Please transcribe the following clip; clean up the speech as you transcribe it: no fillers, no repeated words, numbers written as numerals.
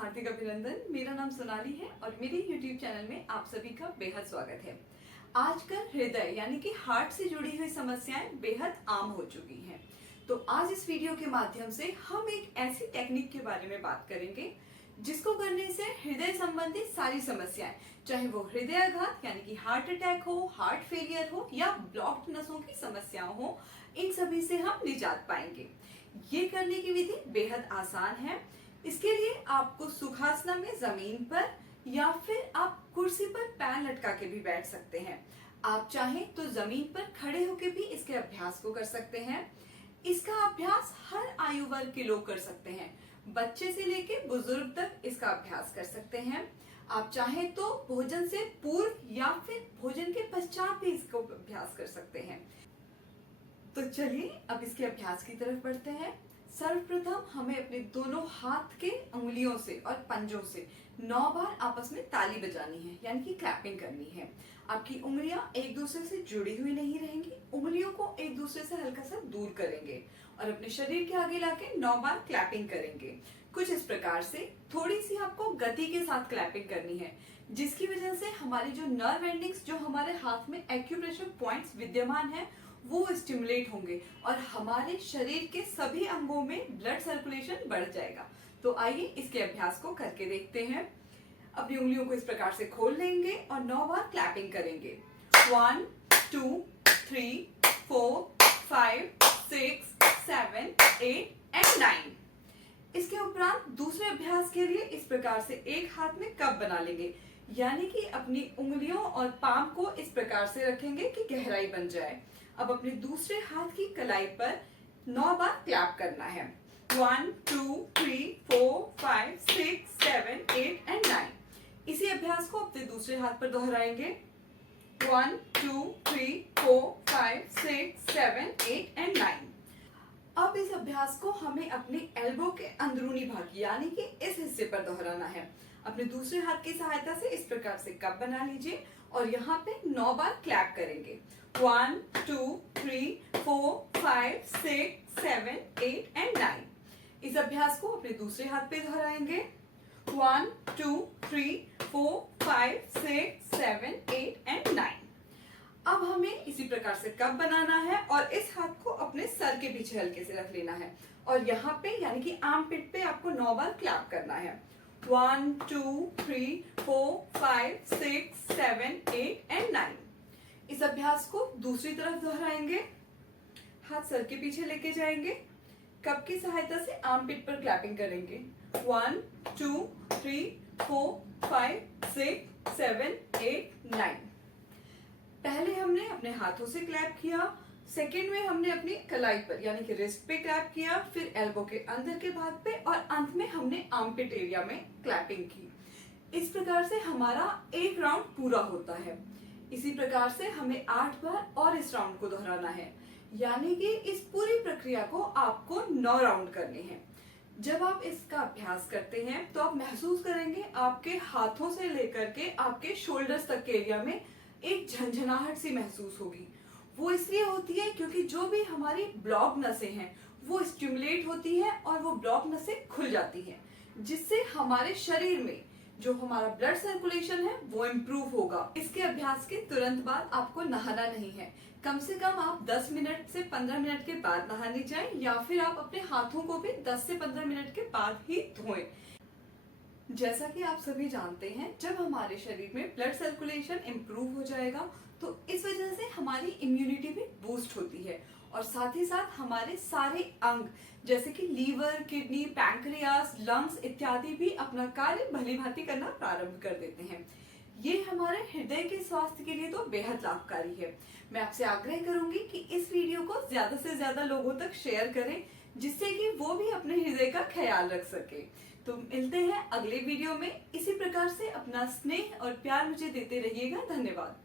हार्दिक अभिनंदन। मेरा नाम सोनाली है और मेरे YouTube चैनल में आप सभी का बेहद स्वागत है। आजकल हृदय यानी कि हार्ट से जुड़ी हुई समस्याएं बेहद आम हो चुकी हैं। तो आज इस वीडियो के माध्यम से हम एक ऐसी टेक्निक के बारे में बात करेंगे जिसको करने से हृदय संबंधी सारी समस्याएं, चाहे वो हृदयाघात यानी कि हार्ट अटैक हो, हार्ट फेलियर हो या ब्लॉक्ड नसों की समस्याएं हो, इन सभी से हम निजात पाएंगे। ये करने की विधि बेहद आसान है। इसके लिए आपको सुखासना में जमीन पर या फिर आप कुर्सी पर पैर लटका के भी बैठ सकते हैं। आप चाहें तो जमीन पर खड़े होकर भी इसके अभ्यास को कर सकते हैं। इसका अभ्यास हर आयु वर्ग के लोग कर सकते हैं, बच्चे से लेकर बुजुर्ग तक इसका अभ्यास कर सकते हैं। आप चाहें तो भोजन से पूर्व या फिर भोजन के पश्चात भी इसको अभ्यास कर सकते हैं। तो चलिए अब इसके अभ्यास की तरफ बढ़ते हैं। सर्वप्रथम हमें अपने दोनों हाथ के उंगलियों से और पंजों से 9 बार आपस में ताली बजानी है, यानी कि क्लैपिंग करनी है। आपकी उंगलियां एक दूसरे से जुड़ी हुई नहीं रहेंगी, उंगलियों को एक दूसरे से हल्का सा दूर करेंगे और अपने शरीर के आगे लाके 9 बार क्लैपिंग करेंगे। कुछ इस प्रकार से थोड़ी सी आपको गति के साथ क्लैपिंग करनी है, जिसकी वजह से हमारी जो नर्व एंडिंग्स, जो हमारे हाथ में एक्यूप्रेशर पॉइंट्स विद्यमान है, वो स्टिमुलेट होंगे और हमारे शरीर के सभी अंगों में ब्लड सर्कुलेशन बढ़ जाएगा। तो आइए इसके अभ्यास को करके देखते हैं। अपनी उंगलियों को इस प्रकार से खोल लेंगे और 9 बार क्लैपिंग करेंगे। 1 2 3 4 5 6 7 8 एंड 9। इसके उपरांत दूसरे अभ्यास के लिए इस प्रकार से एक हाथ में कप बना लेंगे, यानी कि अपनी उंगलियों और पाम को इस प्रकार से रखेंगे कि गहराई बन जाए। अब अपने दूसरे हाथ की कलाई पर 9 बार क्लैप करना है। 1 2 3 4 5 6 7 8 एंड 9। इसी अभ्यास को अपने दूसरे हाथ पर दोहराएंगे। 1 2 3 4 5 6 7 8 एंड 9। अब इस अभ्यास को हमें अपने एल्बो के अंदरूनी भाग यानी कि इस हिस्से पर दोहराना है। अपने दूसरे हाथ की सहायता से इस प्रकार से कप बना लीजिए और यहाँ पे 9 बार क्लैप करेंगे। 1 2 3 4 5 6 7 8 एंड 9। इस अभ्यास को अपने दूसरे हाथ पे दोहराएंगे। 1 2 3 4 5 6 7 8 एंड 9। अब हमें इसी प्रकार से कप बनाना है और इस हाथ को अपने सर के पीछे हल्के से रख लेना है और यहाँ पे यानी कि आर्म पिट पे आपको 9 बार क्लैप करना है। 1 2 3 4 5 6 7 8 एंड 9। इस अभ्यास को दूसरी तरफ दोहराएंगे। हाथ सर के पीछे लेके जाएंगे, कप की सहायता से आर्म पिट पर क्लैपिंग करेंगे। 1 2 3 4 5 6 7 8 9। पहले हमने अपने हाथों से क्लैप किया, सेकेंड में हमने अपनी कलाई पर यानी कि रिस्ट पे क्लैप किया, फिर एल्बो के अंदर के भाग पे और अंत में हमने आर्मपिट एरिया में क्लैपिंग की। इस प्रकार से हमारा एक राउंड पूरा होता है। इसी प्रकार से हमें 8 बार और इस राउंड को दोहराना है, यानी कि इस पूरी प्रक्रिया को आपको 9 राउंड करने हैं। जब आप इसका अभ्यास करते हैं तो आप महसूस करेंगे आपके हाथों से लेकर के आपके शोल्डर्स तक के एरिया में एक झंझनाहट सी महसूस होगी। वो इसलिए होती है क्योंकि जो भी हमारी ब्लॉक नसें हैं वो स्टिमुलेट होती है और वो ब्लॉक नसें खुल जाती हैं, जिससे हमारे शरीर में जो हमारा ब्लड सर्कुलेशन है वो इम्प्रूव होगा। इसके अभ्यास के तुरंत बाद आपको नहाना नहीं है। कम से कम आप 10 मिनट से 15 मिनट के बाद नहाने जाएं या फिर आप अपने हाथों को भी 10 से 15 मिनट के बाद ही धोएं। जैसा कि आप सभी जानते हैं, जब हमारे शरीर में ब्लड सर्कुलेशन इम्प्रूव हो जाएगा तो इस वजह से हमारी इम्यूनिटी भी बूस्ट होती है और साथ ही साथ हमारे सारे अंग जैसे कि लीवर, किडनी, पैंक्रियास, लंग्स इत्यादि भी अपना कार्य भली भांति करना प्रारंभ कर देते हैं। ये हमारे हृदय के स्वास्थ्य के लिए तो बेहद लाभकारी है। मैं आपसे आग्रह करूंगी कि इस वीडियो को ज्यादा से ज्यादा लोगों तक शेयर करें, जिससे कि वो भी अपने हृदय का ख्याल रख सके। तो मिलते हैं अगले वीडियो में। इसी प्रकार से अपना स्नेह और प्यार मुझे देते रहिएगा। धन्यवाद।